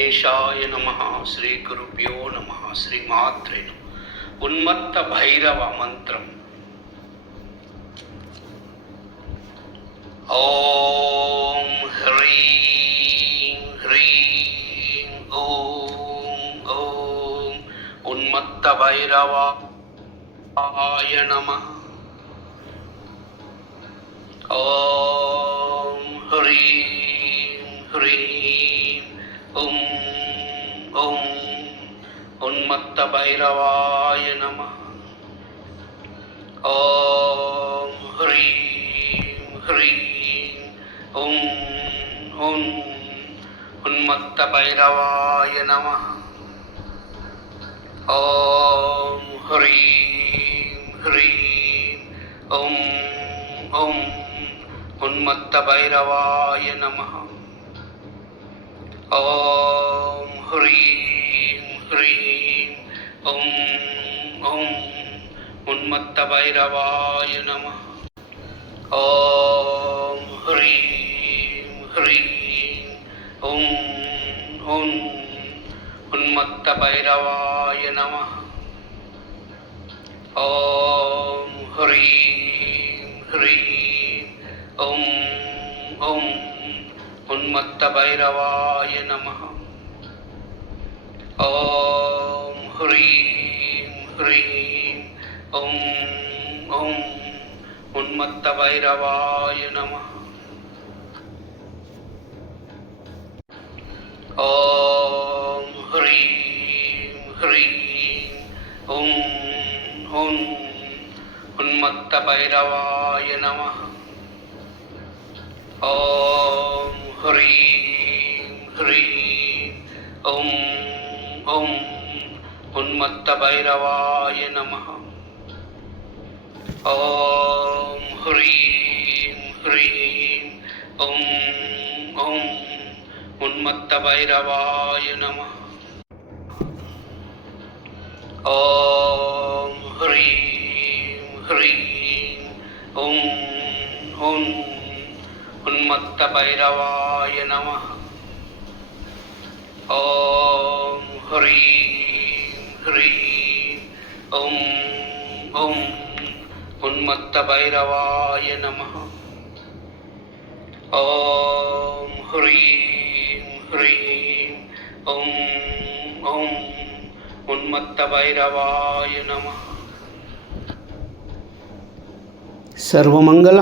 गणेशाय नमः। श्री गुरुभ्यो नमः। श्रीमात्रे नमः। उन्मत्त भैरव मंत्रम। ओम ह्रीं ह्रीं ओम ओम उन्मत्त भैरवाय नमः। ओम ह्रीं ह्रीं ओम ओम उन्मत्त भैरवाय नमः। ओम ह्रीं ह्रीं ओम ओम उन्मत्त भैरवाय नमः। ओम ह्रीं ह्रीं ओम ओम उन्मत्त भैरवाय नमः। ओम ह्रीं ह्रीं ओम ओम उन्मत्त भैरवाय नमः। ओम ह्रीं ह्रीं ओम ओम उन्मत्त भैरवाय नमः। ओम ह्रीं ह्रीं ओम ओम उन्मत्त भैरवाय नमः। ओम ह्रीं ह्रीं ओम ओम उन्मत्त भैरवाय नमः। ओम ह्रीं ह्रीं ओम ओम उन्मत्त भैरवाय नमः। ओम ह्रीं ह्रीं ओम ओम उन्मत्त भैरवाय नमः। ओम ह्रीं ह्रीं ओम ओम उन्मत्त भैरवाय नमः। ओम ह्रीं ह्रीं ओम ओम उन्मत्त भैरवाय नमः। ओम ह्रीं ह्रीं ओम ओम उन्मत्त भैरवाय नमः। ओम ह्रीं ह्रीं ओम ओम उन्मत्त भैरवाय नमः। सर्वमंगल